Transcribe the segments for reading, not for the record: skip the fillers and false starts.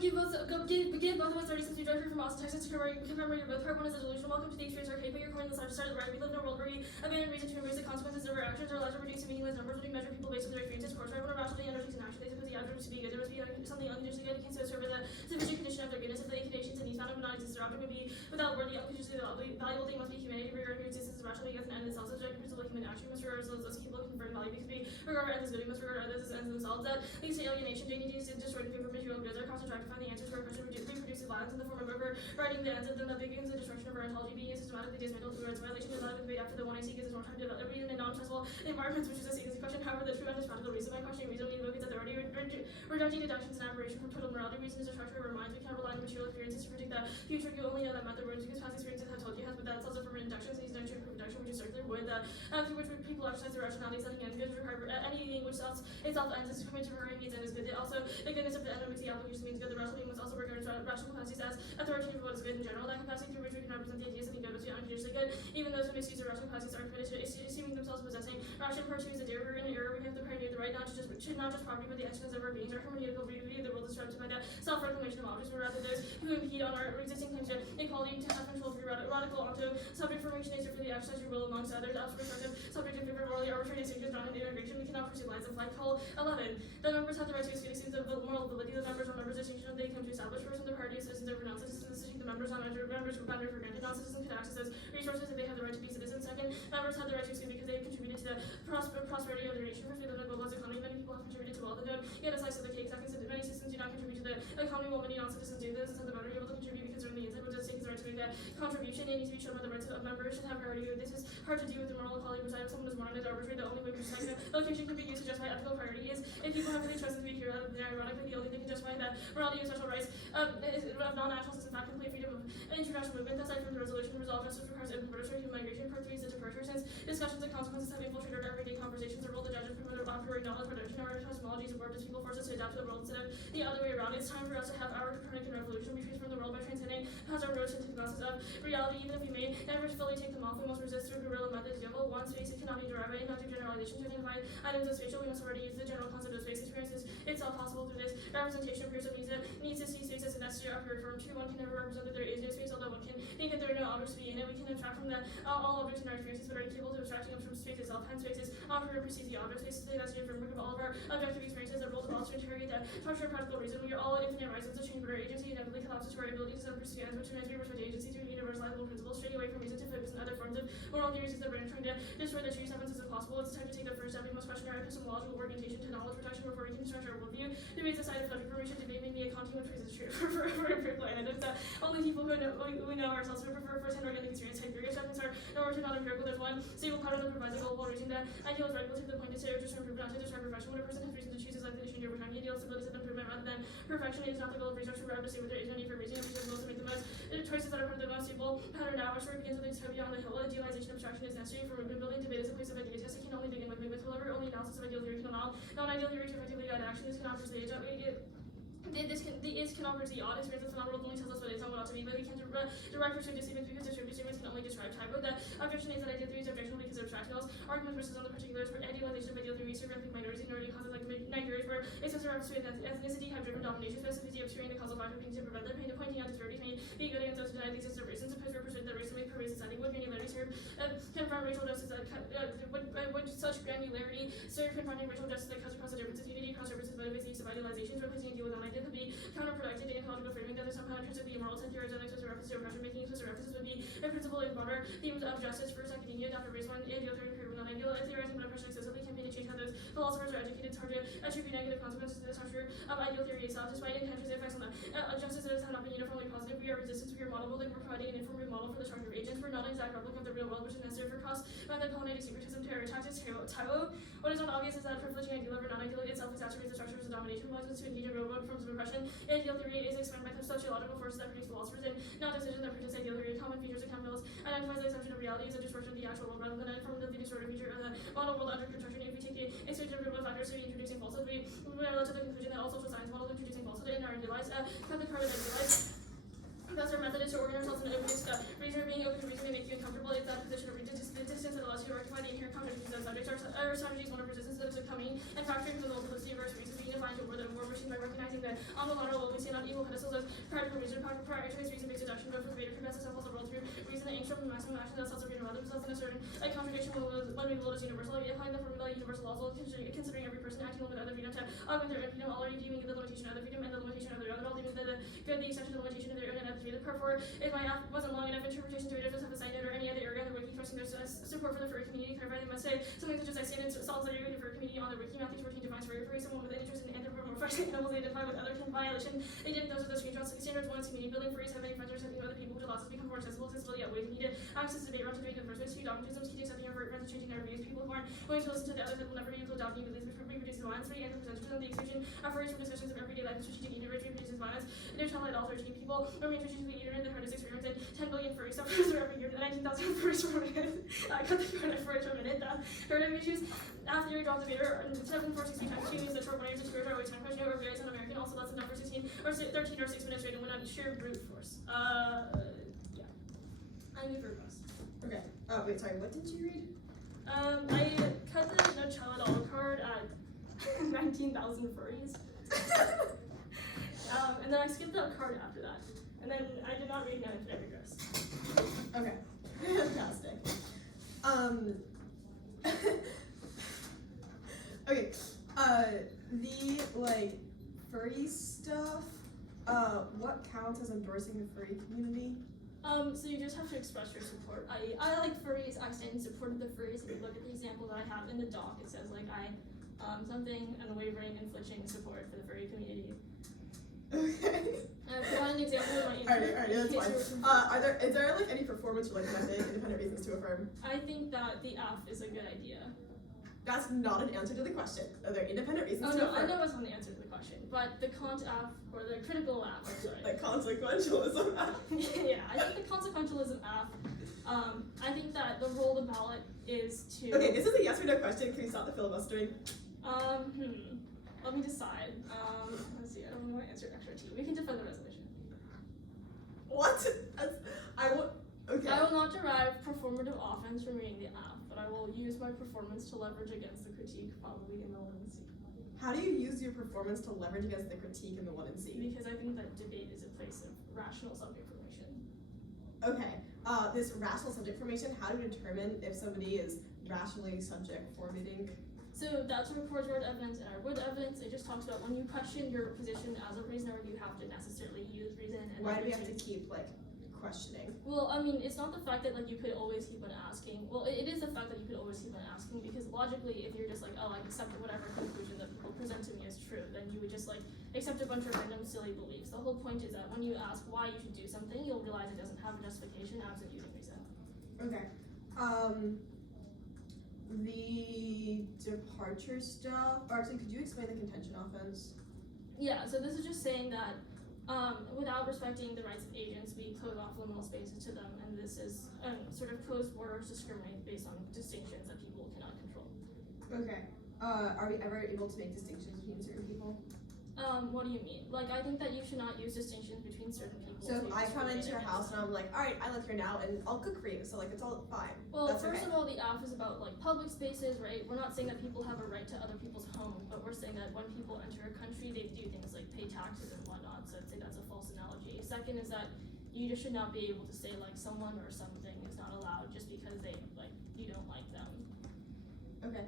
give both of us 30 cents to drive here from Austin, Texas to commemorate your birth. Part 1 is a delusional welcome to the experience arcade, but you're coining the start of the right. We live in a world where we abandon reason to embrace the consequences of our actions. Our lives are reduced to meaningless numbers when we measure people based on their experiences. Course, right? When a rational undertakes an action, they suppose the outcome to be good. There must be something unconditionally good. It can serve as a sufficient condition of their goodness. If the inclinations and needs found would not exist, their object would be without worth. The unconditionally valuable thing must be humanity. Regarding your existence as rational being as an end in itself, subject to principle of human action. We must regard ourselves as capable of conferring value because we regard our ends as good. We must regard others as ends themselves. That leads to alienation. Dignity is destroyed in favor of material goods. Our cost to try to find the answers to our question reproduces violence in the form of overriding the ends of them that begins the destruction of our ontology. Being systematically dismantled through its violation is not a debate after the one I seek is more time to develop reason and non-accessible environments, which is a sequence question. However, the true and practical reason by questioning reason we invoke its authority, rejecting deductions and aberration from total morality. Reason is the structure of our minds. We cannot rely on material experiences to predict the future. You only know that matter words because past experiences have told you has, but that's also from inductions. These induction proof induction, which is circular wood that through which people exercise their rationality, setting ends good require anything which itself ends is coming to her needs and is good. Also, the goodness of the end makes the application means good. The rational being must also regard rational capacities as authoritative of what is good in general. That capacity through which we can represent the idea of something good must be unconditionally good. Even those who misuse their rational capacities are committed to assuming themselves possessing rational part 2 is a error. In error, we have the priority of the right not just property, but the actions of our beings. Our hermeneutical beauty of the world is described by the self-reclamation of objects, but rather those who impede on our existing claims to equality, to have control through radical onto subject formation nature for the exercise of your will amongst others. As perspective, subject of different morally arbitrary distinctions drawn into integration, we cannot pursue lines of flight. Call 11. The members have the right to exclude the moral ability. The members are members distinction they come to establish. First, the priority of citizens over non-citizens. The members on members who boundary for granted. Non-citizens can access those resources if they have the right to be citizens. Second, members have the right to exclude because they have contributed to the prosperity of their nation. First, we live in a globalized economy. Many people have contributed to wealth and don't get a slice of the cake. Second, many citizens do not contribute to the economy, while many non-citizens do. This is the member able to contribute because they're on the inside, but does take the right to make that contribution. It needs to be shown by the rights of members should have priority. This is hard to do with the moral equality which I have someone is born as arbitrary. The only way perspective location can be used to justify ethical priority is if people have really chosen to be here. Ironically, the only thing can justify that morality of special rights of non-nationals is in fact complete freedom of international movement. Aside from the resolution resolved, justice requires invertebrate human migration. Part 3 is the departure. Since discussions and consequences have infiltrated our everyday conversations, our role to judge and promote a priori knowledge production. Our cosmologies of as people force us to adapt to the world instead of the other way around. It's time for us to have our Copernican revolution. We transform the world by transcending past our roads into the glasses of reality. Even if we may never fully take them off, we must resist through guerrilla methods. Devil one space, it cannot be derived, not through generalization to identify items of spatial. We must already use the general concept of space experience. Is itself possible through this representation. Appears that needs to see space as a necessary operator form. 2 1 can never represent that there is no space, although one can think that there are no objects to be in it. We can abstract from all objects in our experiences, but are incapable of abstracting them from space itself. Hence, space is operator precedes the object. Space is the necessary framework of all of our objective experiences. The role of all to interrogate that structure of practical reason. We are all infinite risings of change, but our agency inevitably collapses to our ability to pursue ends, which transfer respect to agency to universalizable principles, straying away from reason to focus on other forms of moral theories is the brain trying to destroy the true substance as possible. It's time to take the first step. We must question our epistemological orientation to knowledge protection before we can stretch our worldview. Debates aside of subject formation, debate may be a continuum of truth for planet. It's only people who know ourselves who prefer first-hand organic experience. Hyperic statements are nowhere to not empirical. There's one stable pattern that provides a goal while reaching the ideal is radical to the point to say or just improve, not to describe perfection. When a person has reason to choose his life condition over time, the ideal stability is improvement rather than perfection. It is not the goal of research to rather say whether there is no need for reason. Research goals to make the most choices that are part of the most stable pattern. Now, our story begins with a utopia on the hill. Idealization abstraction is necessary for movement building. Debate is a place of ideas. Yes, it can only begin with movement. However, only analysis of ideal theory can allow non-ideal theory to effectively guide action. This cannot persuade This cannot the odd experience of phenomenal only tells us what it is not what ought to be, but we can't derive persuasive statements because distributive statements can only describe type. The objection is that ideal theory is objectionable because of abstractions. Argument versus on the particulars for idealization of ideal theory serve ethnic minorities, minority causes like Nigerians, where it's a reference to ethnicity have driven domination, specificity obscuring the causal factor being to prevent their pain, pointing out disparities may be good against those who deny the existence of race, and suppose we're persuaded that race may pervasive setting would granularity serve confront racial justice would such granularity serve confronting racial justice that cuts across the differences, unity across differences motivates the use of idealizations, replacing a deal with an idea to be counterproductive in ecological framing that is somehow intrinsically immoral. To theorize an explicit reference to oppression, making explicit references would be a principle in broader themes of justice. First, academia, after race one, ideal theory, period, non-ideal. Theorizing but oppression excessively campaign to change how those philosophers are educated. It's hard to attribute negative consequences to the structure of ideal theory itself. Despite intentions, effects on the justice that have not been uniformly positive, we are resistant. We are model building. We're providing an informative model for the structure of agents. We're not an exact replica of the real world, which is necessary for cross method-pollinating syncretism, terror tactics, Tao. What is not obvious is that privileging ideal over non-ideal itself exacerbates the structures of domination, allows us to engage in real world forms of oppression. Ideal theory is explained by the sociological forces that produce philosophers, and not decisions that produce ideal theory. Common features of Campbell's identifies the assumption of reality as a distortion of the actual world rather than an informative distorted feature of the model world under construction. If we take the exclusion of real factors to be introducing falsehood, we led to the conclusion that all social science models introducing falsehood in our idealized, carbon idealized. Thus, our method is to organize ourselves in openness to reason. Being open to reason may make you uncomfortable. It's that position of distance that allows you to rectify the inherent contradictions of subjects. Our strategy is one of resistance that is becoming and factoring the multiplicity of our experiences. We need to find a word that we're wishing by recognizing that on the lateral level we stand on equal pedestals as practical reason, prioritized reason-based deduction, but for greater capacity of the world through reason and angstrom and maximum action that self-repeat of themselves in a certain contradiction when we will as universal, applying the formula universal laws, considering every person acting with other freedom to augment their own freedom, already deeming the limitation of their freedom and the limitation of their own, and all deeming the good, the extension, the limitation of their own, and the part 4 is my wasn't long enough interpretation to read of a side note or any other area on the wiki thrusting their support for the furry community. Clarify, they must say something such as I stand in solidarity with the furry community on the wiki. Matthew 14 defines furry, someone with an interest in anthropomorphizing animals they identify with other in violation. They didn't those are the screenshots. Standards 1 is community building. Furries have many friends or something with other people, which allows us to become more accessible, accessibility outweighs needed. Access to debate, round to debate, converse, 2 dogmatisms, teaching something over friends, changing their views. People who aren't willing to listen to the other that will never be able to adopt new beliefs, which reproduce violence. 3 anthropocentricism, the exclusion of furries from discussions of everyday life and strategic ignorance reproduces violence. Neutral at all 13 people remain strategically ignorant. The hardest experiments in 10 billion furry sufferers every year. 19,000 furries per minute. I cut the furries per minute. The herd issues after your dog debater 7 4 16 times 2 is the short 1 years of spirit always time question over various un-American also less than number 16 or 13 or 6 minutes straight and went on sheer brute force. Yeah. I knew for most. Okay. Wait, sorry, what did you read? I cut the no child at all card at 19,000 furries. And then I skipped that card after that. And then I did not read No Infinite Regress. Okay. Fantastic. Okay. The like furry stuff. What counts as endorsing the furry community? So you just have to express your support. I like furries. I stand in support of the furries. If you look at the example that I have in the doc, it says like something unwavering, unflinching support for the furry community. Okay. I provided an example in my intro. Alright, that's fine. Is there like any performance-related method, independent reasons to affirm? I think that the F is a good idea. That's not an answer to the question. Are there independent reasons to affirm? I know it's not the answer to the question, but the Kant F, or the critical F, I'm sorry. The consequentialism F. Yeah, I think the consequentialism F. I think that the role of the ballot is to... Okay, this is a yes or no question. Can you stop the filibustering? Let me decide. Let's see, I don't want to answer extra T. We can defend the resolution. What? Okay. I will not derive performative offense from reading the F, but I will use my performance to leverage against the critique, probably in the 1 and C. How do you use your performance to leverage against the critique in the 1 and C? Because I think that debate is a place of rational subject formation. Okay. This rational subject formation, how do you determine if somebody is rationally subject formating? So that's what reports word evidence and our wood evidence. It just talks about when you question your position as a reasoner, you have to necessarily use reason. And why do we have to keep like questioning? Well, I mean, it's not the fact that like you could always keep on asking. Well, it is the fact that you could always keep on asking, because logically, if you're just like, oh, I accept whatever conclusion that people present to me as true, then you would just like accept a bunch of random silly beliefs. The whole point is that when you ask why you should do something, you'll realize it doesn't have a justification absent using reason. Okay. The departure stuff, or actually, could you explain the contention offense? Yeah, so this is just saying that without respecting the rights of agents, we close off liminal spaces to them, and this is sort of closed borders discriminate based on distinctions that people cannot control. Okay. Are we ever able to make distinctions between certain people? What do you mean? Like, I think that you should not use distinctions between certain people. So if I come into your house and I'm like, all right, I live here now, and I'll cook for you, so like it's all fine. Well, that's first okay. of all, the F is about like public spaces, right? We're not saying that people have a right to other people's homes, but we're saying that when people enter a country, they do things like pay taxes and whatnot. So I'd say that's a false analogy. Second is that you just should not be able to say like someone or something is not allowed just because they like you don't like them. Okay.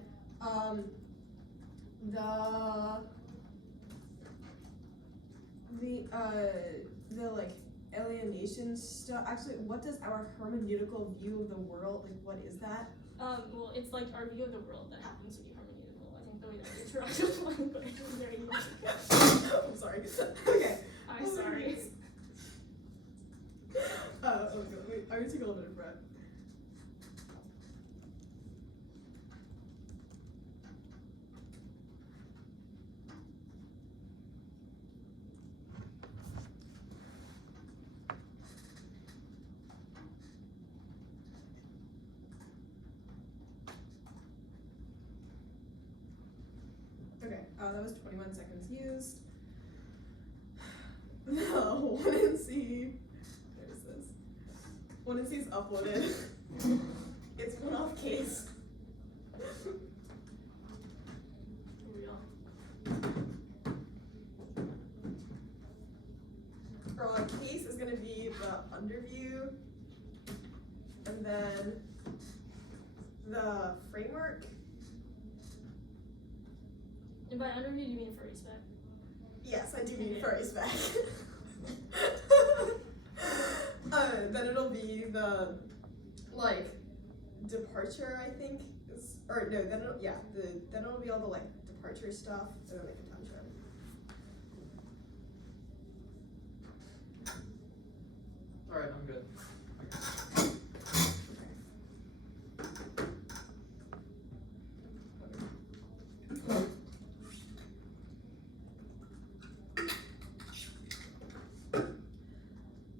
The like alienation stuff. Actually, what does our hermeneutical view of the world, like what is that? Well, it's like our view of the world that happens to be hermeneutical. I think the way that we interact with language is very unique. I'm sorry. Okay. I'm sorry. Okay, wait, I'm gonna take a little bit of breath. Okay, that was 21 seconds used. No, 1 and C. There's this. 1 and C is uploaded. It's one off case. Real. the framework. And by underview, you mean furry spec? Yes, I do mean furry spec. Then it'll be the, like, departure, I think, or no, then it'll, yeah, then it'll be all the, like, departure stuff, and then the contention. Alright, I'm good.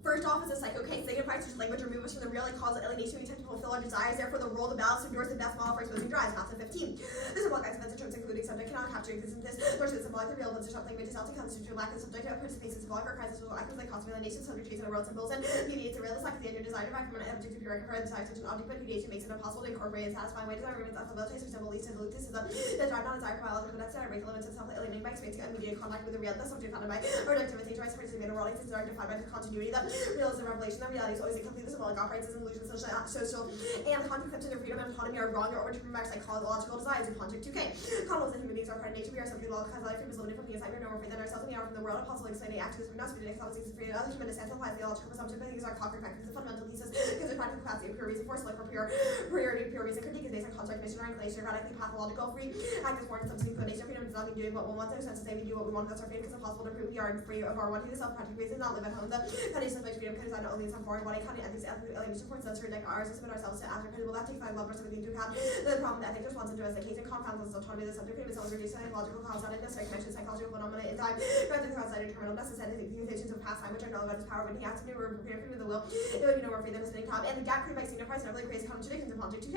First off is a psycho case. Signifies just language remove us from the real and cause alienation. We tend to fulfill our desires. Therefore, the role of the balance endures the best model for exposing drives. Math 15. This is what guys events in terms including subject cannot capture existence. Nor should it symbolize the real events or something. But just often comes to lack of subject of participation. Symbolic or crisis will act as like constant alienation. Subject trees and world symbols and mediates a realist like the end desire derived from an object to be recognized by such an object. But mediation makes it impossible to incorporate and satisfy way desire movements. That's the trace for symbol leads to elusivism. The drive not desire for biological next break the limits of self alienating by experiencing immediate contact with the real. The subject founded by reductivity tries to participate in a world. It's defined by the continuity. The realism revelation. The reality is always incomplete. The symbolic operates as an illusion, social, and the concept of their freedom and autonomy are wrong or overturned by psychological desires in Project 2K. Condos and human beings are part of nature. We are something law because life is limited from the inside. We are no more free than ourselves, and we are from the world. Impossible explaining actions. We are not speaking excellencies of freedom. Other human descent applies theological presumption, but these are conquered factors. The fundamental thesis because there's practical capacity of pure reason, force like for pure priority, pure reason. Critique is based on construct, mission, or inclination, radically pathological. Free act is born in substance inclination. Freedom does not mean doing what one wants. In a sense to say we do what we want. That's our freedom because it's impossible to prove we are free of our wanting. The self-practical reason not live at home. The condition of freedom can design only in some foreign body. Content ethics, alienation, for instance, reject ours and submit ourselves to after critical ethics, find love, everything to account. The problem with ethics response into as the case and confounds us autonomy. The subject freedom is always reduced to psychological causality, necessary connection, psychological phenomena in time, rather than outside determinable necessary limitations of past time, which are null about his power when he acts to or prepare freedom of the will. It would be no more free than a spinning top. And the gap created by signifies never crazy contradictions in Project 2K.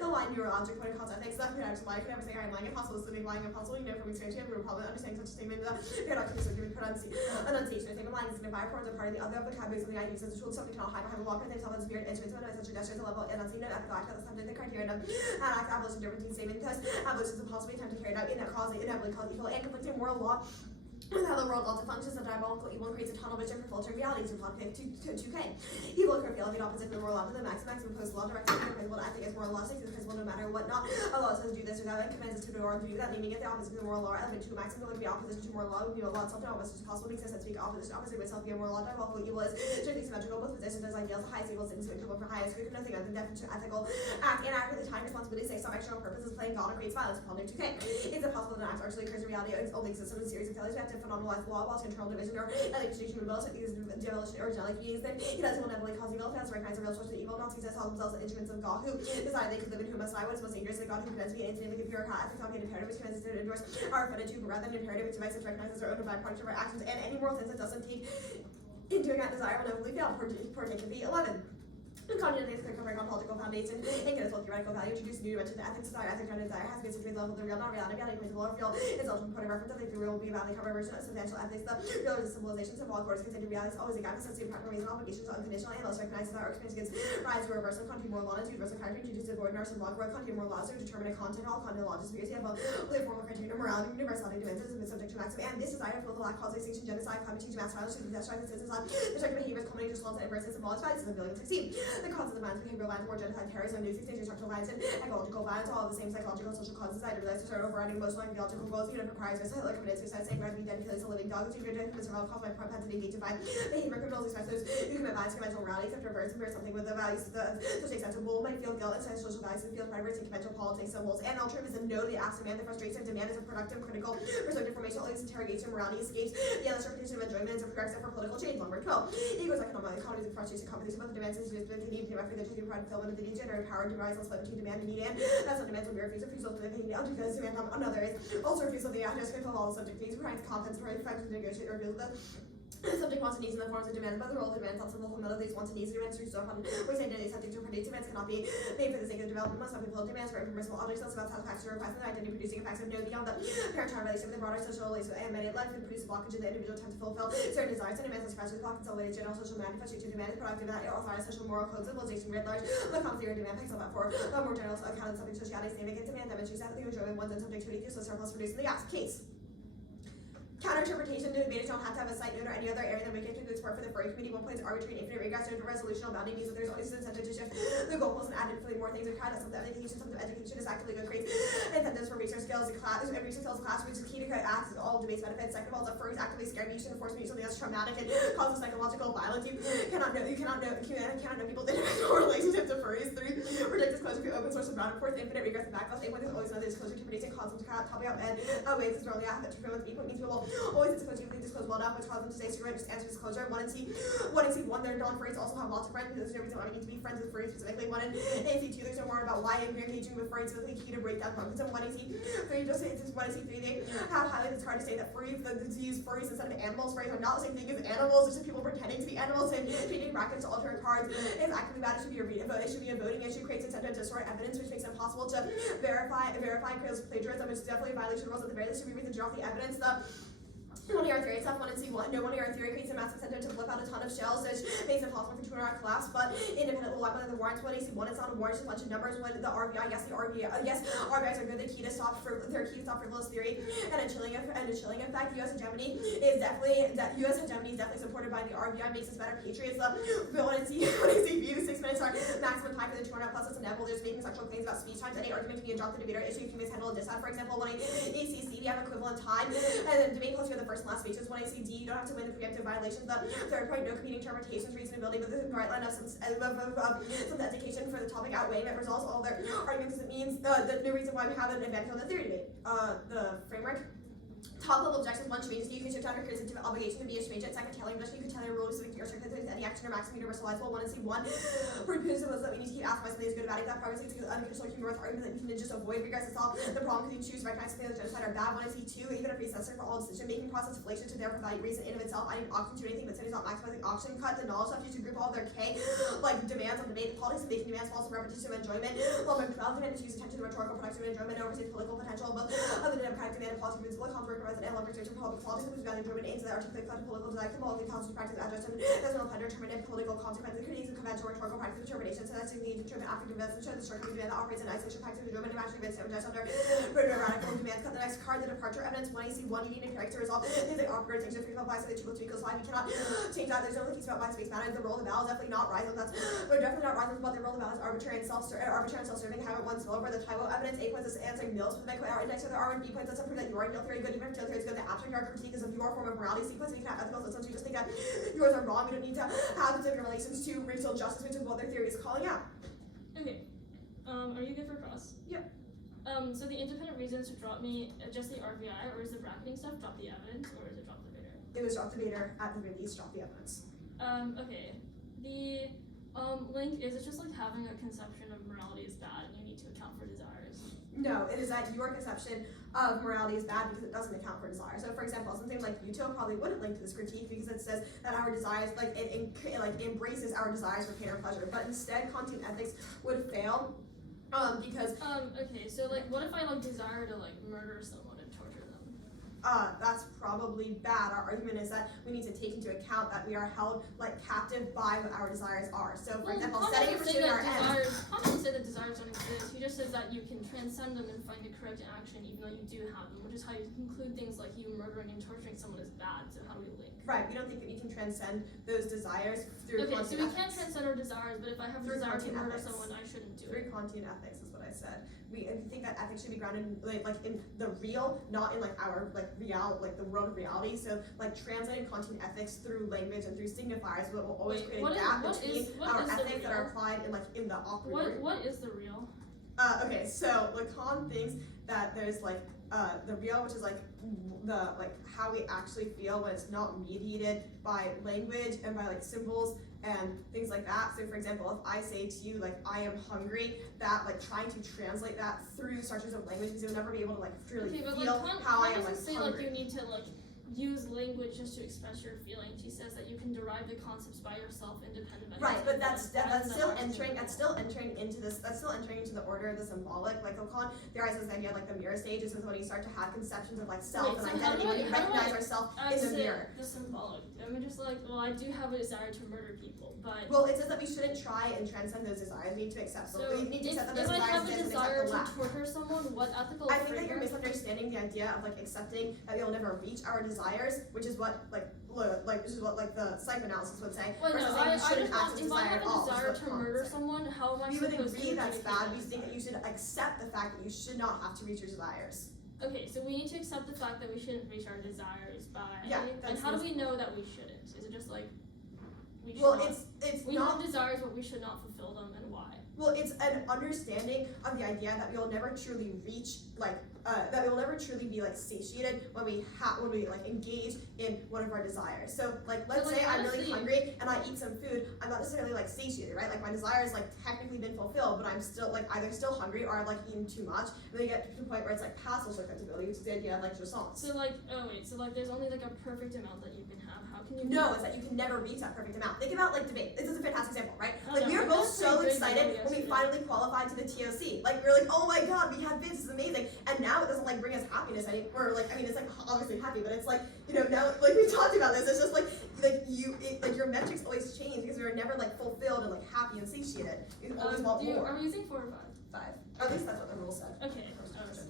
The line neural object point of concept thanks to that paradox of lying. I can never say I am lying impossible, is living lying impossible. You know from experience you have a problem understanding such a statement. The paradox is given enunciation. A statement lying is signified forms are part of the other vocabulary, something I use as a tool, something cannot hide behind a locker, themselves as spirit, instruments, when such a gesture is a level enunciation of ethical act that is subject to the criterion of act abolition difference in statement test. Abolition is impossible attempt to carry it out in a cause inevitably cause evil and conflicting moral law. With how the world also functions, the diabolical evil creates a tunnel vision for filtering realities in plot 2K. Evil occur feeling the opposite of the moral law to the maximum post law directs the principle to act against moral law, sticks to the principle no matter what not. A law says do this or that and commands us to do or to do that, naming it the opposite of the moral law. Element 2 maximum would be opposition to moral law would be a law itself, no opposite to possible, makes sense to speak opposite of itself be a moral law. Diabolical evil is strictly symmetrical, both positions as ideals, the highest evil is equal for highest, we can nothing other than definition ethical act and act with the time responsibility, say some external purpose is playing God or creates violence upon 2K. Is it possible that an act actually occurs in reality? It only exists in a series of failures. We have to phenomenalize the law while internal division or extinction of rebellion, these demolition originally means that he doesn't inevitably cause evil, fails to recognize the real source of evil, not sees themselves as instruments of God who decide they could live in who must die. What is most dangerous is God who pretends to be an infinitely pure ethics not being imperative, which commands us to endorse our affinitive, but rather than imperative, which devices recognizes our own byproduct of our actions, and any moral sense that doesn't take in doing that desire will inevitably fail. Partake in B11. Kandi is covering on political foundation and get as well theoretical value, introduce new dimension to ethics, desire, ethic, and desire has been situated level of the real, not reality, reality, principle, or real, is ultimate point of reference. I think the real will be a validly covered version of substantial ethics. The real is a civilization, symbolic orders contained in reality is always a gap, necessity, practical reason, obligations, unconditional, and also recognizes that our experience gets rise to reversal, Kandi moral law, and universal character, introduced to avoid our symbolic world, Kandi moral laws to determine a content, all Kandi law disappears. You have a formal criterion of morality, universality, dimensions, and subject to maximum, and this desire for the lack, cause, extinction, genocide, climate change, mass violence, death, strife, and citizens, destructive behaviors, culminating response, and inverse, and symbolic values in the billion 16. The causes of man's behavior violence, war, genocide, terrorism, new extinction, structural violence, and ecological violence, all of the same psychological, social causes. I realize to start overriding emotional and theological goals. Even if it requires suicide, like committed suicide, saying rather be dead because it's a living dog. It's even death survival caused by propensity to define behavior. Criminals, especially those who commit violence, conventional morality, except reverse and something with the values, such acceptable, might feel guilt, and social values, and feel private, and conventional politics, symbols. And altruism is a no to the acts demand, the frustration of demand is a productive, critical, preserved information, all these interrogation, morality escapes, the endless repetition of enjoyment is a progressive for political change. Number 12. Ego's economic economies of frustration, competition, but the demands is used to need to for the truth, pride, fulfillment of the need, generate power, devise, split between demand and need, and that's not demands will be refused, refusal to the thing, because demand on another is also refusal of the act, just all the subject needs, requires contents, for effective to negotiate or reveal the subject wants and needs in the forms of demands by the role of demands, also the whole middle of these wants and needs, demands, reach upon, we say identity subject to predicate demands cannot be made for the sake of development, must not be pulled demands for impermissible objects, that's about satisfaction or request, and identity producing effects of no beyond the parent-child relationship with the broader social relationship and animated life and produce a blockage in the individual attempt to fulfill certain desires and demands, especially the block consolidated general social manifestation demand is productive that it authorizes social moral codes civilization writ large, the theory demand picks up that for the more general account of subject sociality, standing against demand demonstrates that the enjoyment one's and subjectivity useless surplus produced in the gaps case. Counter-interpretation to advantage don't have to have a site note or any other area that make it to good sport for the furry committee. One plays arbitrary and infinite regress to resolution of bounding means that there's always an incentive to shift the goalposts and add infinitely more things or kind of something application, something just actively good creates incentives for research skills in class, and research skills in class, which is key to access all debates benefits. Second of all, the furries actively scare me, you shouldn't force me to do something that's traumatic and causes psychological violence. You cannot know people's individual relationship to furries. 3, protect disclosure through open source and broad reports, infinite regress and backlash. 8 is always another disclosure terminating causes to topic out and ways is rarely have to prevent with 8 means people always disclose you disclose well enough, which causes them to say screw it, just answer disclosure. 1 and C, 1, they're non-furries also have lots of friends. There's no reason why we need to be friends with furries specifically. 1 and AC 2, there's no more about why engaging with furries specifically key to break down problems. And 1 AC 3, just say it's 1 AC 3, they have highlighted it's hard to say that furries, to use furries instead of animals. Furries are not the same thing as animals. It's just people pretending to be animals and changing brackets to alter cards is actively bad. It should be a voting issue. Creates incentive to destroy evidence, which makes it impossible to verify plagiarism, which is definitely a violation of rules. At the very least, should be reason to drop the evidence. One of our theory stuff, 1 and C1. No, one of our theory creates a massive incentive to flip out a ton of shells, which makes it impossible for 2 to collapse. But independent will whether the warrants 1 AC1, it's not a warrant, it's a bunch of numbers. 1 the RBI, yes, RBIs are good. They're key to stop frivolous theory and a chilling effect. U.S. hegemony is definitely supported by the RBI, makes us better patriots. The 1 and C 6 minutes are maximum time for the 200 plus. It's inevitable. They're just making sexual claims about speech times. Any argument can be a drop the debater issue. If you mishandle a dissent, for example, 1 ACC, you have equivalent time, and then debate plus you have the first and last speeches. 1 ACD, you don't have to win the preemptive violations. The third point, no competing interpretations, reasonability, but the right line of some education for the topic outweighing that resolves all their arguments. It means the reason why we have an advantage on the theory debate. The framework. Top level objectives, 1 changes. You can shift down your criticism obligation to be a change it. Second, tailoring objection, you can tailor your rules so your circumstances any action or maximum universalizable. 1 and C1. For principles that we need to keep asking something is good about it. That progress leads to unconditional human worth argument that you can just avoid regress to solve the problem because you choose to recognize something as genocide or bad. 1 and C2. Even a predecessor for all decision making process fallacious to therefore value reason in of itself. I didn't auction to anything but sin is not maximizing auction. Cut the knowledge stuff used to group all their K like demands on debate. The politics of making demands false and repetition of enjoyment. Well, my 12 demand is use attention to rhetorical productive enjoyment and oversees political potential of the democratic demand and politics principle. Controversial resident and representation politics which value improvement aims at articulate political desire, policy, council practice, address, and there's no plan to determine political consequences, critiques, and conventional rhetorical practice determination, so that's the need to determine after development, the circuit demand that operates in isolation, practice, enjoyment, and actually been standardized under radical demand. Cut the next card, the departure evidence, 1 AC1, you need a character resolve, is the operator takes a free bias, so they equal to equals 5, you cannot change that, there's no case about bias space matter, the role of the vowel is definitely not rising, we're definitely not rising, but the role of the vowel is arbitrary and self-serving, haven't one spill over the typo evidence, 8 points is answering mills with the index, so there are 1 B points, that's proof that you are in theory good, even if theory is good, the abstract are critique is of your form of morality sequence, we can have ethical systems, we just think that yours are wrong, we don't need to have specific relations to racial justice, which is what their theory is calling out. Okay. Are you good for cross? Yeah. So the independent reasons to drop me, just the RBI, or is the bracketing stuff drop the evidence, or is it drop the debater? It was drop the debater, at the very least drop the evidence. Okay. The link is it's just like having a conception of morality is bad and you need to account for desires. No, it is that your conception of morality is bad because it doesn't account for desire. So, for example, something like Uto probably wouldn't link to this critique because it says that our desires, it embraces our desires for pain or pleasure. But instead, Kantian ethics would fail because. Okay, so what if I desire to murder someone and torture them? That's probably bad. Our argument is that we need to take into account that we are held captive by what our desires are. So, for example, setting and pursuing our ends. Kant doesn't say that desires don't exist. He just says that you can transcend them and find the correct action, even though you do have them, which is how you conclude things like you murdering and torturing someone is bad. So how do we link? Right. We don't think that we can transcend those desires through Kantian Kantian ethics. ethics. Can't transcend our desires, but if I have a desire to murder someone, I shouldn't do it. Through Kantian ethics is what I said. We think that ethics should be grounded in, in the real, not in our real, the world of reality. So translating Kantian ethics through language and through signifiers will always create a gap between our ethics that are applied in the awkward word. What is the real? Okay, so Kant thinks that there's the real, which is the how we actually feel when it's not mediated by language and by symbols and things like that. So for example, if I say to you I am hungry, that trying to translate that through structures of language because you'll never be able to truly feel how I am say hungry. You need to use language just to express your feelings. He says that you can derive the concepts by yourself independent of Right, but that's still entering into the order of the symbolic. Kant theorizes the idea of the mirror stage. This is when you start to have conceptions of self and identity, when we recognize ourselves in the mirror. The symbolic. I'm just I do have a desire to murder people, but it says that we shouldn't try and transcend those desires. We need to accept them. We need to accept those if I desires have a and desire accept to torture someone, what ethical I think that you're misunderstanding the idea of accepting that we'll never reach our desires desires, which is what which is what the psychoanalysis would say. Well, versus no, saying I you shouldn't just act want, as if I desire have at all, a which is desire what to Kant would murder say. someone, how am I We would supposed to agree that's communicate bad. We this? think that you should accept the fact that you should not have to reach your desires. Okay, so we need to accept the fact that we shouldn't reach our desires by. Yeah, And that's how do the- we know that we shouldn't? Is it just like we should Well, not? it's We not. have desires, but we should not fulfill them, and why? Well, it's an understanding of the idea that we will never truly reach, that we will never truly be satiated when we engage in one of our desires. So let's say I'm really honestly- hungry and I eat some food, I'm not necessarily satiated, right? My desire is technically been fulfilled, but I'm still either still hungry or I've eaten too much, and then you get to the point where it's past social acceptability, which is the idea of jouissance. So there's only a perfect amount that you can have. How can you? No, it's that you can never reach that perfect amount. Think about debate. This is a fantastic example, right? Oh, no, We were I'm both just so pretty excited great when we yesterday. finally qualified to the TOC. We were oh my god, we have this is amazing. And now it doesn't bring us happiness anymore. It's obviously happy, but it's now we talked about this. It's just your metrics always change because you're never fulfilled and happy and satiated. You always want more. Are we using 4 or 5? 5. Or at least that's what the rule said. Okay. Honestly.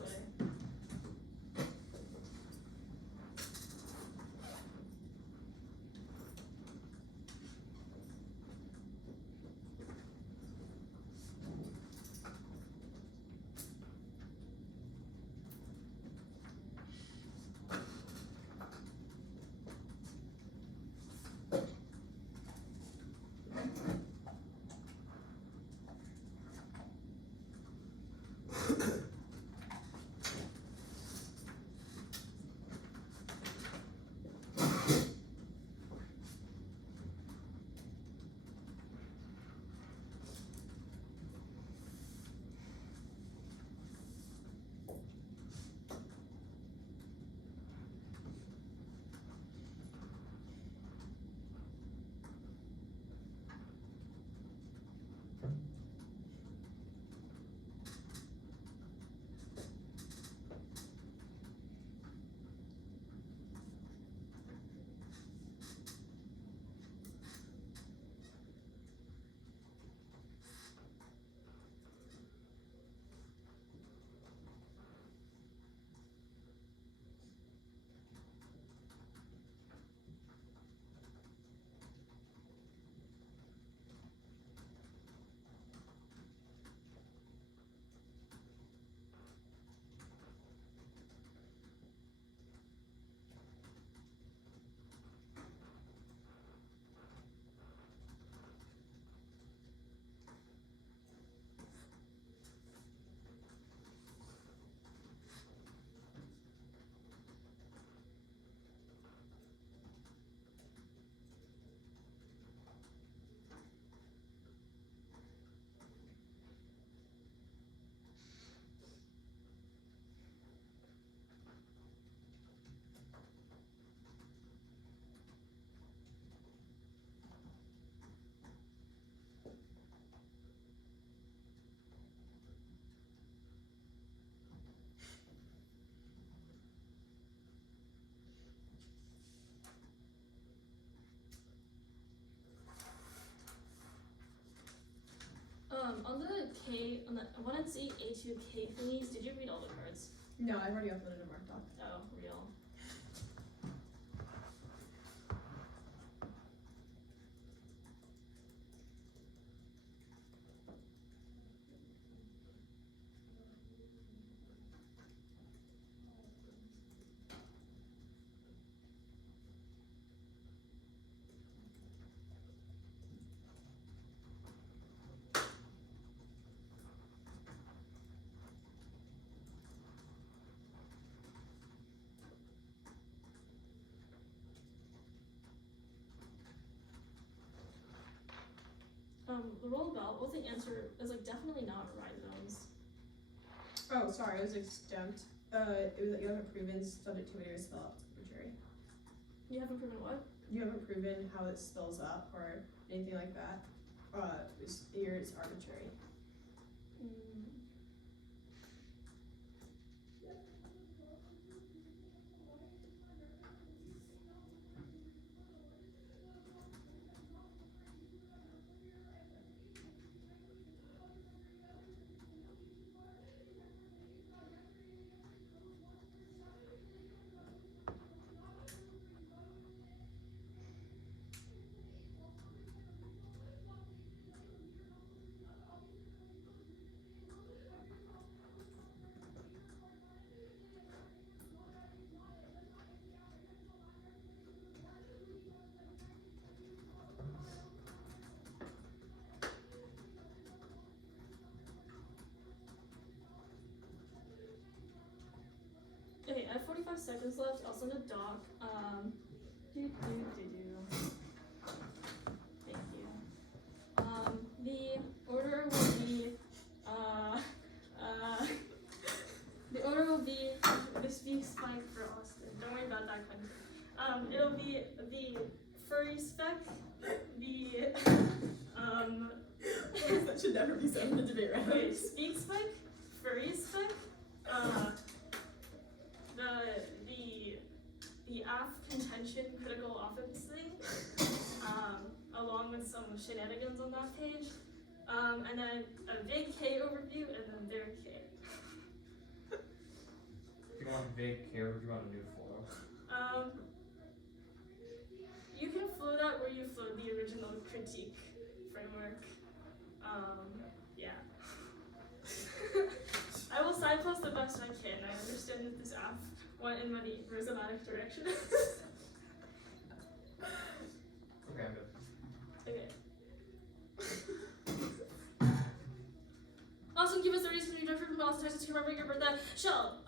On the 1NC A2K thingies, did you read all the cards? No, I've already uploaded a mark doc. Oh, real. The roll about, what's the answer? Is definitely not rhizomes. Oh, sorry, it was exempt. It was that you haven't proven subject to it or spell arbitrary. You haven't proven what? You haven't proven how it spells up or anything like that. It's arbitrary. 25 seconds left. I'll send a doc. Thank you. The order will be, the order will be the speak spike for Austin. Don't worry about that, Quentin. It'll be the furry spec, the, That should never be said in the debate round. wait, speak spec, furry spec, the AF contention critical offense thing, along with some shenanigans on that page, and then a big K overview, and then their K. Do you want vague care or do you want a new flow? You can flow that where you flowed the original critique framework. Yeah. I will signpost the best I can. I understand that this app went in many rhizomatic directions. Okay, I'm good. Okay. Austin, give us 30 seconds to return from Austin, Texas, to remember your birthday. Shell.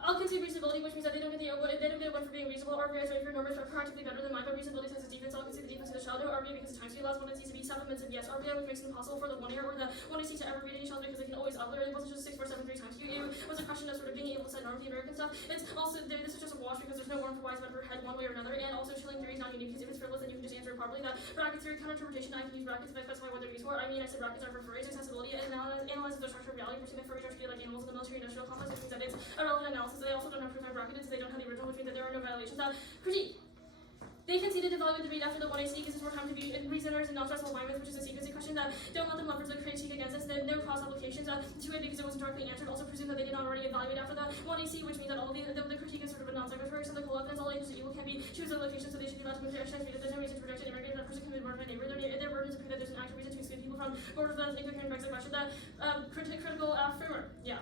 I'll concede reasonability, which means that they don't get a win for being reasonable. RBI is ready for numbers, but practically better than mine, but reasonability says the defense. I'll concede the defense to the shell. No RBI because the time speed allows one to be supplements of yes. RBI, which makes it impossible for the 1 year or the 1AC to ever read any shells because they can always upload it. It wasn't just 6, 4, 7, 3 times. You was a question of sort of being able to set norm the American stuff. It's also, this is just a wash because there's no norm for wise men per head one way or another, and also shilling theory is not unique because if it's frivolous, then you can just answer it properly. That bracket theory counter-interpretation, I can use brackets if I specify what they're used for. I mean, I said brackets are for furries, accessibility, and analyze the structure of reality. Pursuing the furries are treated like animals in the military-industrial complex, which means that it's a relevant analysis. They also don't have to bracketed, so they don't have the original, which means that there are no violations. Critique. They conceded evaluate the read after the 1AC because it's more time to view reasoners and non-stressful alignments, which is a secrecy question that don't let them leverage the critique against us. Then no cross applications to it because it wasn't directly answered. Also presume that they did not already evaluate after the 1AC, which means that all of the critique is sort of a non-sequitur. So the evidence, all agents of evil can be choose a location, so they should be allowed to move to exercise. There's no reason to protect an immigrant. That person can be murdered by a neighbor. Their burden is to prove that there's an actual reason to exclude people from borders that is incoherent Brexit question. The critical framework. Yeah.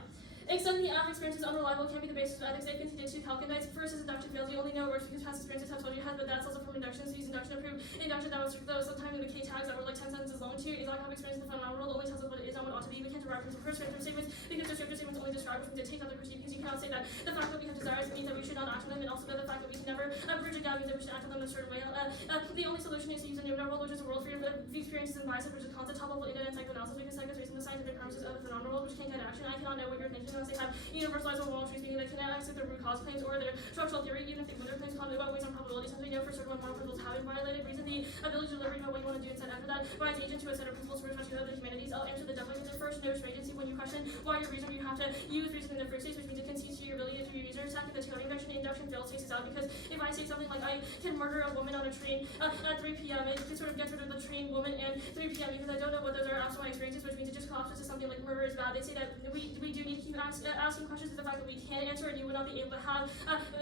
Except the app experience is unreliable, can be the basis of ethics. They conceded 2 Calconites. First is induction fails. You only know it works because past experiences have told you has, but that's also from induction. So use induction to prove induction that was sometimes in the K tags that were like 10 sentences long too. Is not have experience in the fundamental world, only tells us what it is, not what it ought to be. We can't derive from the descriptive statements because descriptive statements only describe, which means it takes out the critique because you cannot say that the fact that we have desires means that we should not act on them, and also that the fact that we can never bridge it down means that we should act on them in a certain way. The only solution is to use a neutral world, which is a world free of the experiences and biases, which is concept top level internet psychoanalysis because psychos based on the scientific premises of the phenomenal world, which can't get action. I cannot know what you're thinking unless they have universalized moral truth, meaning they cannot accept their root cause claims or their structural theory, even if they wonder claims called about ways on probability, since we know for certain when moral principles have been violated. Reason the ability to deliver what you want to do instead after that by its agent to a set of principles for respect to the humanities. I'll answer the doubling answer first. No agency when you question why your reason you have to use reason in the first case, which means it concedes to your ability to your user. Second, the two induction fails faces out because if I say something like I can murder a woman on a train at 3 p.m. it sort of gets rid of the train, woman, and 3 p.m. because I don't know what those are after my experiences, which means it just collapses to something like murder is bad. They say that we do need to keep asking questions to the fact that we can answer and you would not be able to have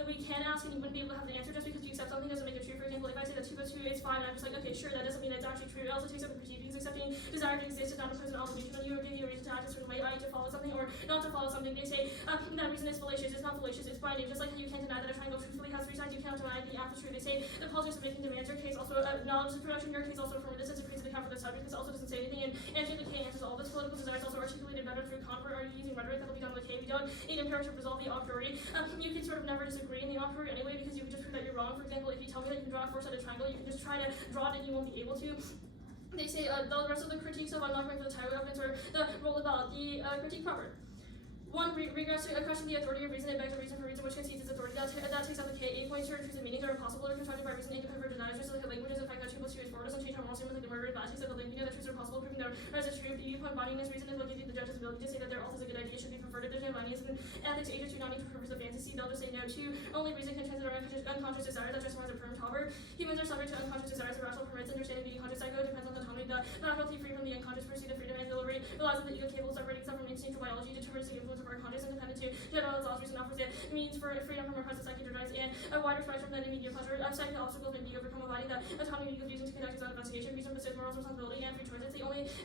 we can ask and you wouldn't be able to have the answer just because you accept something doesn't make it true. For example, if I say that 2 plus 2 is 5 and I'm just like, okay, sure, that doesn't mean it's actually true. It also takes up the critique because accepting desire to exist is not impose an obligation on you or give you a reason to act a certain way, i.e. to follow something or not to follow something. They say that reason is fallacious. It's not fallacious, it's binding. Just like you can't deny that a triangle truthfully has 3 sides, you cannot deny the app is true. They say the politics of making demands, your case also knowledge is production, your case also from a distance agrees to account for the subject. This also doesn't say anything, and answering the K answers all of its political desires, also articulated better through convert. Are you using rhetoric that will be done with the K? We don't need imperative to resolve the a priori. You can sort of never disagree in the a priori anyway because you can just prove that you're wrong. For example, if you tell me that you can draw a 4-sided triangle, you can just try to draw it and you won't be able to. They say the rest of the critiques of I'm not going for the tyro evidence or the role about the critique proper. 1. Regress to question the authority of reason and begs a reason for reason which concedes its authority. That takes up the K. 8 points to truth and meanings are impossible or constructed by reason independent for deniers. Just like a language is the fact that 2 plus 2 is 4 doesn't change our moral statement like the murder. That takes up the link. You know that truths are possible, proving that rest is true. The viewpoint bindingness reason is what gives you the judge's ability to say that their alt is a good idea, should be preferred. If there's no bindingness in ethics, agents do not need to purpose of fantasy. They'll just say no to only reason can transit our unconscious desires that justifies a permanent however. Humans are subject to unconscious desires. The rational permits understanding being conscious. Psycho depends on the autonomy. The faculty free from the unconscious pursuit of freedom and delivery relies on the ego capable of separating itself from instinctual biology, determines the influence of our conscious independent to general laws, reason offers it means for freedom from our present psyche to rise and a wider spectrum than immediate pleasure. Psychic obstacles may be overcome, avoiding the autonomy of using to conduct its own investigation. Reason bestows moral responsibility and free choice.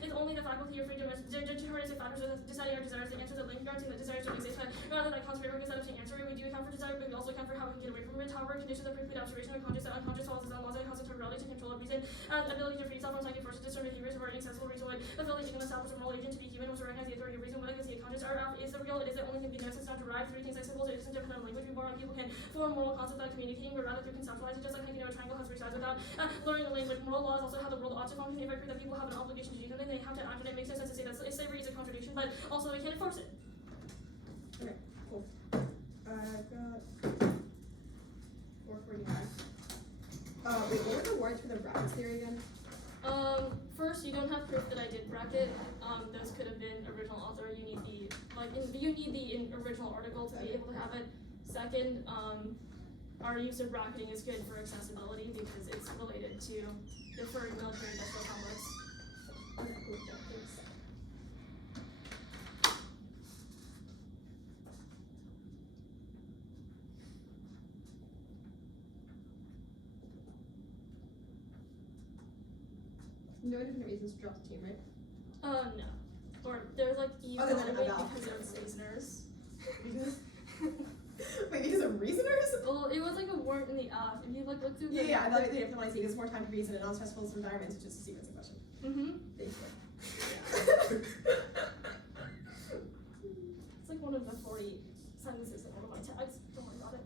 It's only the faculty of freedom as deterministic factors of deciding our desires. The answer that link guaranteeing that desires don't exist, but rather that Kant's framework is set up to answer. We do account for desire, but we also account for how we can get away from it. However, conditions that preclude observation of conscious that unconscious follows its own laws and concept of reality to control of reason. Ability to free itself from psychic forces, discern behaviors of our inaccessible reason would ability to establish a moral agent to be human was to recognize the authority of reason. What I can see conscious our is the real, it is the only thing we know since not derived. 3 things I suppose it isn't dependent on language. people can form moral concepts without communicating, but rather through conceptualizing, just like how you know a triangle has three sides without learning the language. Moral law is also how the world ought to function. If I agree that people have an obligation to do something, they have to act, and it makes no sense to say that slavery is a contradiction, but also we can't enforce it. Okay, cool. I've got 449. Wait, what were the words for the brackets theory again? First, you don't have proof that I did bracket. Those could have been original author. You need the original article to be able to have it. Second, our use of bracketing is good for accessibility because it's related to the furry military industrial complex. Okay, cool. Yeah, thanks. No different reasons to drop the team, right? No. Or they're like you Other than elevate about. because of reasoners. Wait, because of reasoners? Well, it was like a word in the app. If you like look through the Yeah, I thought they have to gives more time to reason in non-stressful environments, which is a sequencing question. Thank you. It's like one of the 40 sentences in one of my tags. Don't worry about it.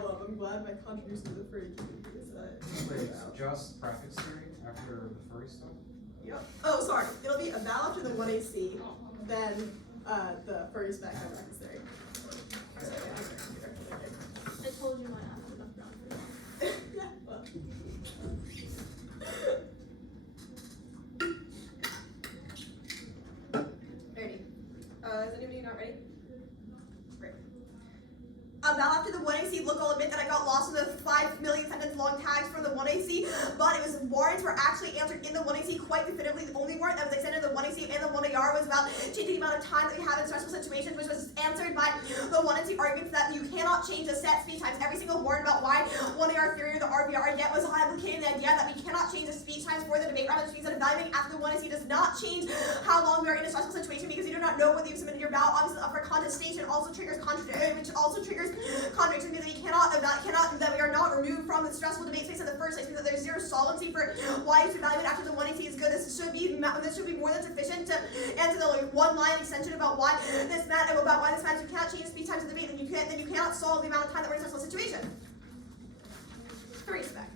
problem. I'm glad my contribution to the furry community is Wait, just prefix theory after the furry stuff? Yep. Oh, sorry. It'll be a val after the 1AC, then the furry spec and prefix theory. I told you my app had enough ground for that. Yeah, well. Ready? Is anybody not ready? Great. Val after the 1AC, look, I'll admit that I got lost in the 5 million sentence long tags from the 1AC, but it was warrants were actually answered in the 1AC quite definitively. The only warrant that was extended in the 1AC and the 1AR was about changing the amount of time that we have in stressful situations, which was answered by the 1AC arguments that you cannot change the set speech times. Every single warrant about why 1AR theory or the RVR yet was advocating the idea that we cannot change the speech times for the debate round, which means that evaluating after the 1AC does not change how long we are in a stressful situation because you do not know whether you've submitted your ballot. Obviously, up for contestation also triggers contradiction, which also triggers contradiction, means that we that we are not removed from the stressful debate space in the first place, means that there's zero solvency for why you should evaluate after the 1AC is good. This should be more than sufficient to answer the one-line extension about why this matters. You cannot change the speech times of the debate, then you cannot solve the amount of time that we're in a stressful situation. Three spec.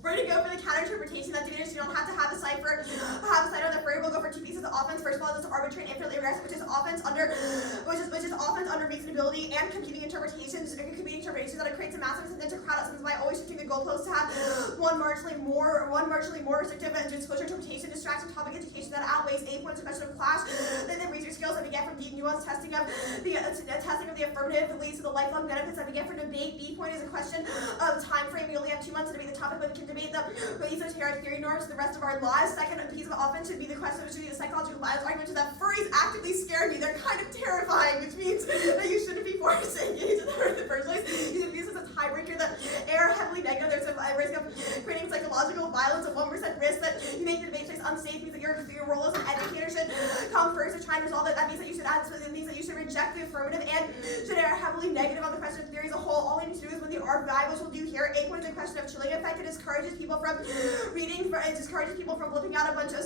We're going to go for the counter-interpretation that debaters do not have to have a cipher on the furry. We'll go for two pieces of offense. First of all, this is arbitrary and infinitely regressive, which is offense under reasonability and competing interpretations that it creates a massive incentive to crowd out something by always shifting the goalposts to have one marginally more restrictive disclosure interpretation, distraction, topic education that outweighs a point of question of clash. Then the research skills that we get from deep nuanced testing of the affirmative that leads to the lifelong benefits that we get from debate. B point is a question of time frame. We only have 2 months to debate the topic, but we can debate the esoteric theory norms for the rest of our lives. Second piece of offense should be the question, which should be the psychological bias argument, which is that furries actively scare me. They're kind of terrifying, which means that you shouldn't be forced to engage with them in the first place. You should use this as a tiebreaker that are heavily negative. There's a risk of creating psychological violence, a 1% risk that you make the debate space unsafe, means that your role as an educator should come first to try and resolve it. That means that you should reject the affirmative and should err heavily negative on the question of theory as a whole. All we need to do is when the RVI, which we'll do here. A point is a question of chilling effect. It discourages people from reading, it discourages people from flipping out a bunch of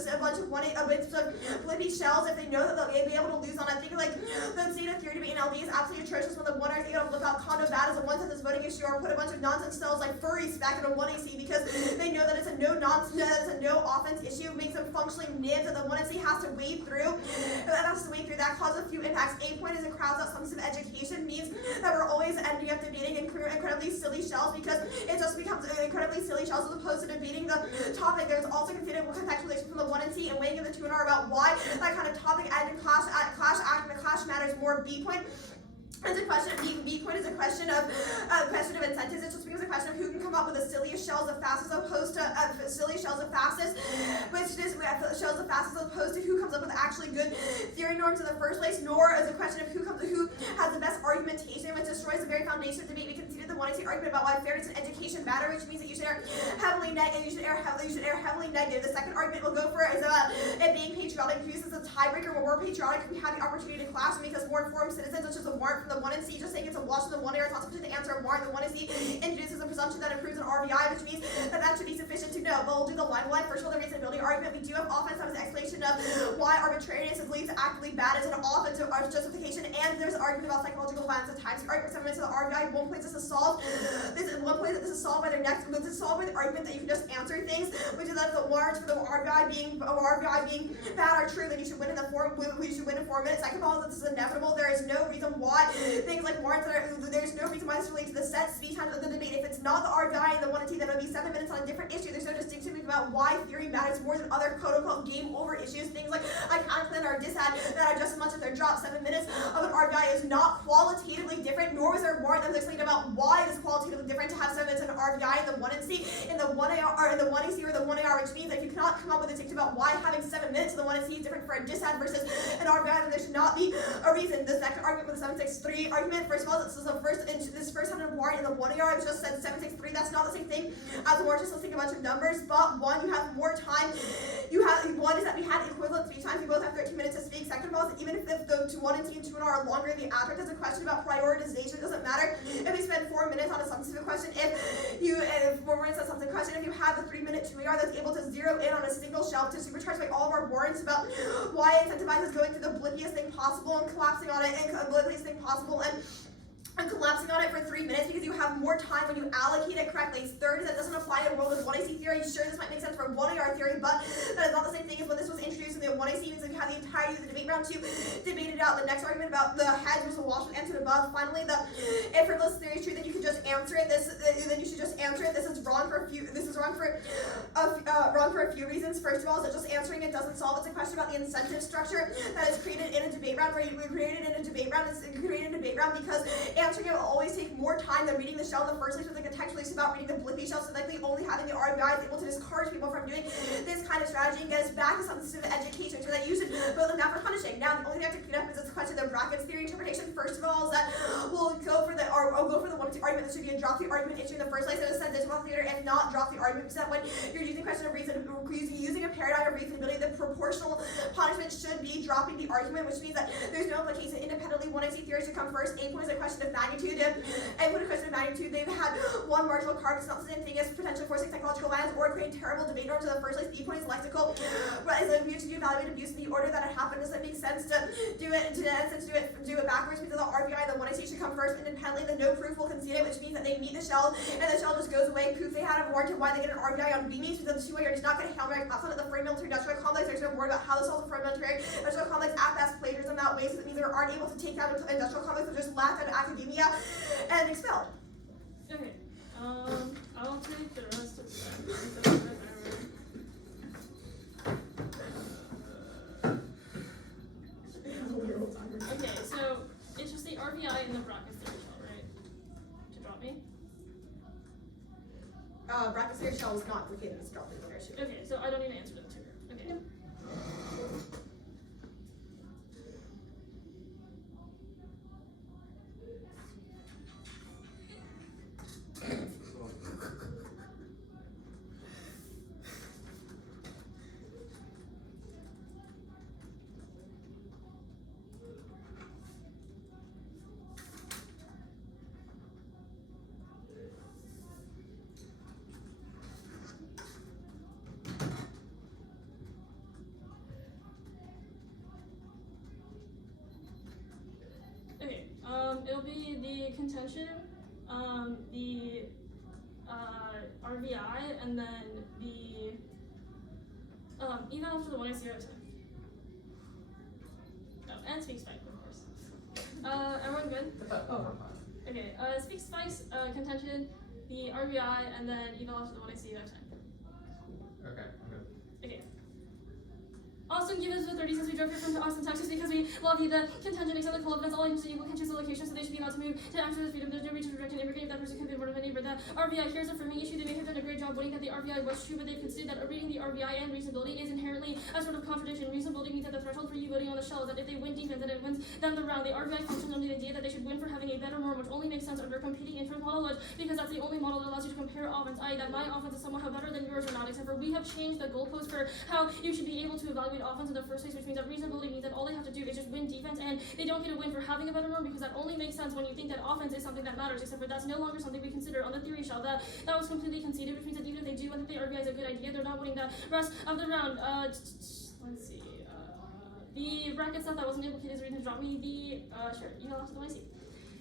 flippy shells if they know that they'll be able to lose on. I think like the state of theory debate in LD is absolutely atrocious when the one are able to flip out condo bad as a one census voting issue or put a bunch of nonsense cells like furries back in a 1AC because they know that it's a no offense issue. It makes them functionally nibs that the 1AC has to wade through. That causes a few impacts. A point is it crowds out some education, means that we're always ending up debating incredibly silly shells because it just becomes incredibly silly shells as opposed to debating the topic. There's also considered contextualization from the 1C and weighing in the 2R about why that kind of topic and clash matters more. B point is a question. B point is a question of incentives. It just becomes a question of who can come up with the silliest shells the fastest, opposed to silly shells the fastest, which is shells the fastest, opposed to who comes up with actually good theory norms in the first place. Nor is a question of who has the best argumentation, which destroys the very foundation of debate. We conceded the 1AC argument about why fairness and education matter, which means that you should err heavily negative. The second argument we'll go for is about it being patriotic. Use as a tiebreaker. When we're patriotic, we have the opportunity to clash and make us more informed citizens, which is a warrant from the 1C. Just saying it's a wash in the 1A, it's not sufficient to answer a warrant. The 1C introduces a presumption that improves an RVI, which means that should be sufficient to know. But we'll do the line. First of all, the reasonability argument. We do have offense that was an explanation of why arbitrariness is leads to actively bad as an offensive justification, and there's an argument about psychological violence at times. The argument 7 minutes of the RVI. One point this is solved. This is by the argument that you can just answer things, which is that the warrants for the RVI being bad are true. Then you should win in the 4 minutes. Second of all, this is inevitable. There is no reason why things like warrants there's no reason why this relates to the set speech time of the debate. If it's not the RVI and the 1T, then it would be 7 minutes on a different issue. There's no distinction about why theory matters more than other quote-unquote game over issues. Things like a counterclaim or a dissad that are just as much as their drop. 7 minutes of an RVI is not qualitatively different, nor was there a warrant that was explained about why it is qualitatively different to have 7 minutes of an RVI in the 1C, in the 1AR, or in the 1AC or the 1AR, which means that if you cannot come up with a distinction about why having 7 minutes of the 1C is different for a dissad versus an RVI, then there should not be a reason. The second argument for the 763 argument, first of all, this first time in warrant in the 1AR, it just said 763. That's not the same thing as a warrant just listing a bunch of numbers, but one, you have more time. One is that we had equivalent speech times. We both have 13 minutes to speak. Second of all, is even if the 1 and 2 are longer, the abstract is a question about prioritization. It doesn't matter if we spend 4 minutes on a substantive question. If 4 minutes on a substantive question, if you have the 3-minute 2AR that's able to zero in on a single shell to supercharge by all of our warrants about why it incentivizes going through the blippiest thing possible and collapsing on it and blippiest thing possible and and collapsing on it for 3 minutes because you have more time when you allocate it correctly. Third is that doesn't apply to the world of 1AC theory. Sure, this might make sense for 1AR theory, but that is not the same thing as when this was introduced in the 1AC means that you have the entirety of the debate round to debate it out. The next argument about the heads was the wash with answered above. Finally, if frivolous theory is true, then you can just answer it. Then you should just answer it. This is wrong for a few. This is wrong for a few reasons. First of all, is that just answering it doesn't solve. It's a question about the incentive structure that is created in a debate round. Where you created in a debate round, it's created in a debate round because answering it will always take more time than reading the shell in the first place. With the contextually, it's about reading the Blippy shell. So likely only having the RBI is able to discourage people from doing this kind of strategy and get us back to some system of education. So that you should vote them down for punishing. Now the only thing I have to clean up is this question of the brackets theory interpretation. First of all, is that we'll go for the 1-2 argument. This should be a drop the argument issue in the first place. It said this one theater and not drop the argument. Because that when you're using question of reason, using a paradigm of reasonability, the proportional punishment should be dropping the argument, which means that there's no implication independently. 1AC theory should come first. A point is a question of magnitude. A point is a question of magnitude. They've had one marginal card. It's not the same thing as potentially forcing psychological violence or creating terrible debate norms in the first place. B point is lexical. But is it to evaluate abuse in the order that it happened? Does that make sense to do it backwards? Because the RBI and the 1AC should come first independently. The no proof will concede it, which means that they meet the shell and the shell just goes away. Proof they had a warrant to why they get an RBI on B means because the 2 are just not going to Hail Mary class on it. The free military industrial complex. There's no word about how the cells of free military industrial complex at best plagiarism that way, so that means they aren't able to take down an industrial complex. They're just laughed out of academia and expelled. Okay. I'll take the rest of that. Okay, so it's just the RBI and the brackets theory shell, right? To drop me? Brackets theory shell is not implicated as dropping the issue. Okay, so I don't need to answer them too. Okay. It'll be the contention, the RVI, and then the eval after the 1AC out of 10. Oh, and speak spike, of course. Everyone good? Okay, speak spikes, contention, the RVI, and then eval after the 1AC out of 10. Okay, I'm good. Okay. Austin, give us the 30 since we drove here from Austin, Texas, because we love you. The contention except the call evidence, all agencies equal can choose the location, so they should be allowed to move to access the freedom. There's no reason to direct an immigrant if that person can be more of a neighbor. The RBI, here's a affirming issue. They may have done a great job winning that the RBI was true, but they've considered that reading the RBI and reasonability is inherently a sort of contradiction. Reasonability means that the threshold for you voting on the shell is that if they win defense, then it wins down the round. The RBI functions under the idea that they should win for having a better norm, which only makes sense under competing inference model, because that's the only model that allows you to compare offense, i.e. that my offense is somehow better than yours or not, except for we have changed the goalpost for how you should be able to evaluate offense in the first place, which means that reasonability means that all they have to do is just win defense, and they don't get a win for having a better norm, because that only makes sense when you think that offense is something that matters, except for that's no longer something we consider on the theory shell. That was completely conceded, which means that even if they do, I think the RBI is a good idea, they're not winning the rest of the round. Let's see. The bracket stuff that wasn't implicated is the reason to drop me. Sure, you know, that's the one I see.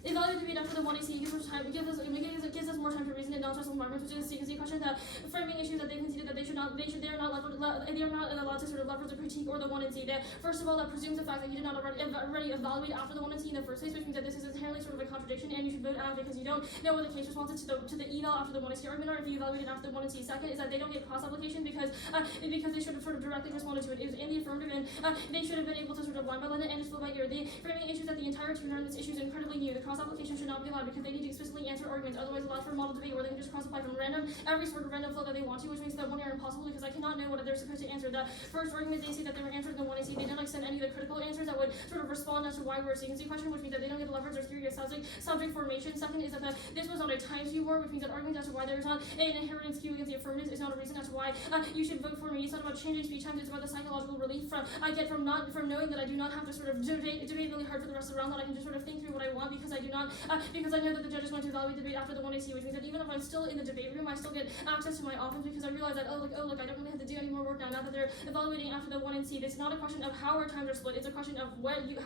Evaluate the read after the 1AC gives us more time to reason and not just environment, which is a question that framing issues that they conceded that they are not allowed to sort of leverage the critique or the 1AC. That first of all, that presumes the fact that you did not already evaluate after the 1AC in the first place, which means that this is inherently sort of a contradiction, and you should vote out because you don't know what the case response is to the eval after the 1AC argument, or if you evaluate it after the 1AC. Second is that they don't get cross application because they should have sort of directly responded to it. It was in the affirmative, and they should have been able to sort of line by line and just flow by ear. The framing issues that the entire tuner on this issue is incredibly new. The cross application should not be allowed because they need to explicitly answer arguments, otherwise allowed for a model debate where they can just cross apply from every sort of random flow that they want to, which makes that 1AR impossible because I cannot know what they're supposed to answer. The first argument they say that they were answering the 1AC, they don't extend any of the critical answers that would sort of respond as to why we're a sequencing question, which means that they don't get the leverage or theory of subject formation. Second is that this was not a times view war, which means that arguments as to why there's not an inheritance skew against the affirmatives is not a reason as to why you should vote for me. It's not about changing speech times, it's about the psychological relief I get from knowing that I do not have to sort of debate really hard for the rest of the round, that I can just sort of think through what I want because I know that the judge is going to evaluate the debate after the 1AC, which means that even if I'm still still in the debate room, I still get access to my office because I realize that, oh look, I don't really have to do any more work now that they're evaluating after the 1 and C. It's not a question of how our times are split, it's a question of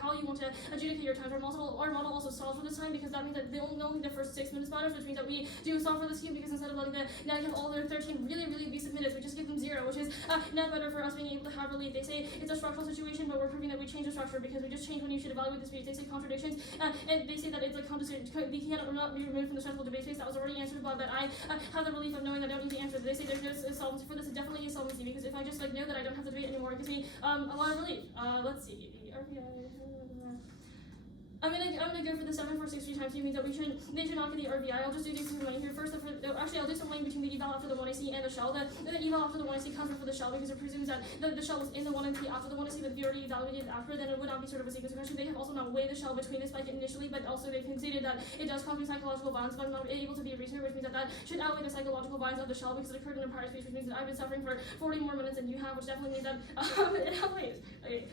how you want to adjudicate your times. Our model also solves for this time because that means that only the first 6 minutes matters, which means that we do solve for this scheme because instead of letting the now have all their 13 really abusive minutes, we just give them 0, which is not better for us being able to have relief. They say it's a structural situation, but we're proving that we change the structure because we just change when you should evaluate the speech. They say contradictions, and they say that it's like they cannot not be removed from the central debate space. That was already answered above, that I have the relief of knowing that I don't need to answer. They say there's just a solvency for this. It definitely is solvency because if I just know that I don't have to debate anymore, it gives me a lot of relief. Let's see. I'm gonna go for the 7 4 6 3 times 2 means that they should not get the RVI. I'll just do some laying here first. Actually, I'll do some laying between the eval after the 1AC and the shell. The eval after the 1AC comes before the shell because it presumes that the shell was in the 1MP after the 1AC, but if you already evaluated after, then it would not be sort of a sequence question. They have also not weighed the shell between the spike initially, but also they've conceded that it does cause me psychological violence, but I'm not able to be a reasoner, which means that should outweigh the psychological violence of the shell because it occurred in a prior speech, which means that I've been suffering for 40 more minutes than you have, which definitely means that it outweighs. Okay.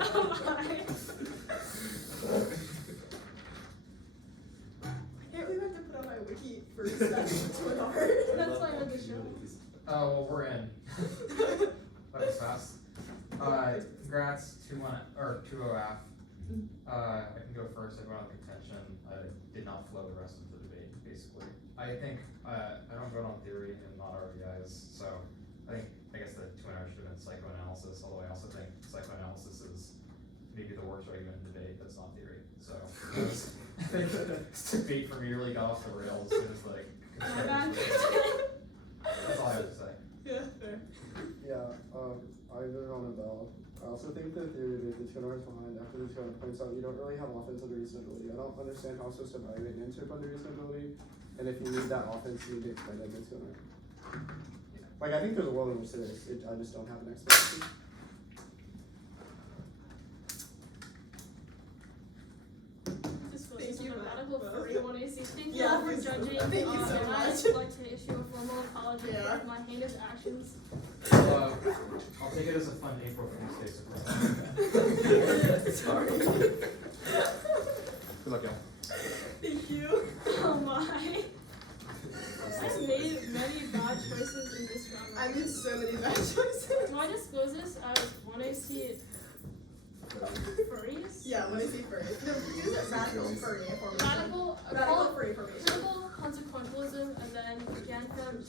Oh my. I can't believe I have to put on my wiki for to an art. That's why I read the show. Oh, well, we're in. That was fast. Congrats, 2-1 or 2-0F. I can go first. I vote on contention. I did not flow the rest of the debate, basically. I think I don't vote on theory and not RBIs, so I guess the 2 hours should have been psychoanalysis, although I also think psychoanalysis is maybe the worst argument in debate that's not theory. So I think this debate for me really got off the rails. It was like, that's all I have to say. Yeah, fair. Yeah, I voted on a bell. I also think the theory debate, the 2 hours behind after the 2 hours points out you don't really have offense under reasonability. I don't understand how I'm supposed to evaluate an internship under reasonability, and if you need that offense, you need to explain it in 2 hours. Like, I think there's a world in which there is. I just don't have an explanation. Thank you, radical for everyone to see. Thank you Yeah, all for judging. Thank you so and much. I'd like to issue a formal apology Yeah. for my heinous actions. I'll take it as a fun April Fool's Day surprise. Sorry. Good luck, y'all. Thank you. Oh my. I've made many bad choices in this round. I made so many bad choices. Do I disclose this as when I see furries? Yeah, when I see furry. No, use it radical furry formation. Radical Radical furry formation. critical consequentialism, and then again from